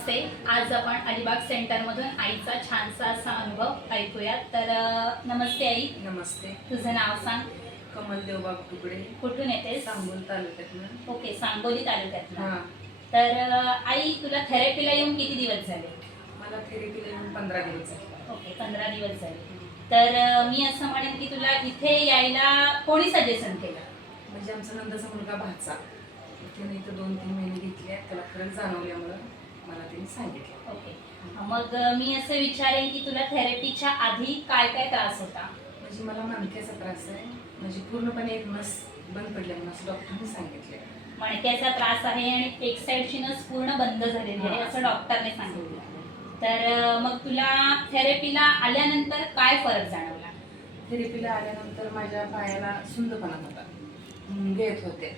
नमस्ते. आज आपण अलिबाग सेंटरमधून आईचा छानसा असा अनुभव ऐकूयात. तर नमस्ते आई. नमस्ते. तुझं नाव सांग. कमल देवबाग तुकडे. कुठून येतेस? सांगोल तालुक्यातनं. ओके सांगोली तालुक्यात हा. तर आई तुला थेरपीला येऊन किती दिवस झाले? मला थेरपीला येऊन पंधरा दिवस झाले. ओके पंधरा दिवस झाले. तर मी असं म्हणेन की तुला इथे यायला कोणी सजेशन केलं? म्हणजे आमचा नंदाचा मुलगा भाचा. इथं दोन तीन महिने घेतले त्याला फरक जाणवल्यामुळं सांगितलं. ओके मग मी असं विचारेन की तुला थेरपीच्या आधी काय काय त्रास होता? म्हणजे मला मणक्याचा त्रास आहे. म्हणजे पूर्णपणे एक नस बंद म्हणून असं डॉक्टरने सांगितले. मणक्याचा त्रास आहे आणि एक साईडची नस पूर्ण बंद झालेली आहे असं डॉक्टरने सांगितलं. तर मग तुला थेरपीला आल्यानंतर काय फरक जाणवला? थेरपीला आल्यानंतर माझ्या पायाला सुंदपणा होता. येत होते.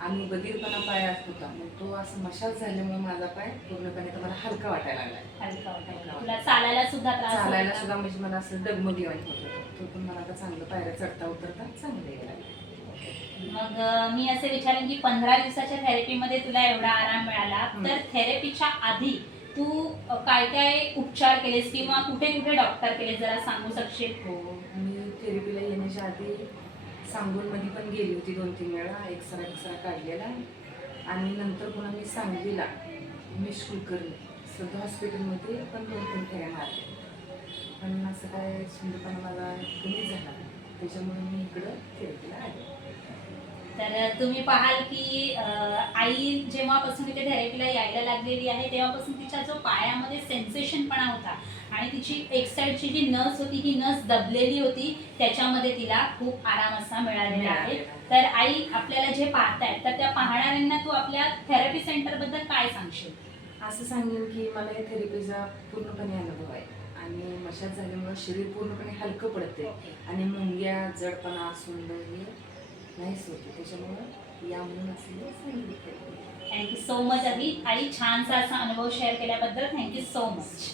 आणि बधीरपणा पायात होता मग तो असं मशाज झाल्यामुळे माझा पाय पूर्णपणे तर मला हलका वाटायला लागला हलका वाटायला तुला चालायला सुद्धा त्रास चालायला होता? सुद्धा म्हणजे मला असं डगमग वाईट होत तो पण मला आता चांगलं पायऱ्या चढता उतरता चांगलं यायला लागलं. मग अ, मी असं विचारेन की पंधरा दिवसाच्या थेरपीमध्ये तुला एवढा आराम मिळाला. तर थेरपीच्या आधी तू अ, काय काय उपचार केलेस किंवा कुठे कुठे डॉक्टर केले जरा सांगू शकशील हो मी थेरपीला येण्याच्या आधी सांगूनमध्ये पण गेली होती दोन तीन वेळा. एक्सरा एक्सरा काढलेला आणि नंतर पुन्हा मी सांगलीला मिश कुलकर्णी सध्या हॉस्पिटलमध्ये पण दोन तीन फेऱ्या मारल्या. पण असं काय सुंदरपणा मला कमी झाला त्याच्यामुळे मी इकडं थेरपीला आले तर तुम्ही पाहाल की आई जेव्हापासून इथे थेरपीला यायला लागलेली आहे तेव्हापासून तिच्या जो पायामध्ये सेन्सेशनपणा होता आणि तिची एक साईडची जी नस होती ही नस दबलेली होती त्याच्यामध्ये तिला खूप आराम असा मिळालेला आहे. तर आई आपल्याला जे पाहतायत तर त्या पाहणाऱ्यांना तू आपल्या थेरपी सेंटरबद्दल काय सांगशील? असं सांगेन की मला या थेरपीचा पूर्णपणे अनुभव आहे. आणि मशाज झाल्यामुळे शरीर पूर्णपणे हलकं पडते आणि मुंग्या जडपणा सुंद हे नाहीच होते. त्याच्यामुळं या म्हणून असं सांगितलं थँक्यू सो मच आई आणि छानसा असा अनुभव शेअर केल्याबद्दल थँक्यू सो मच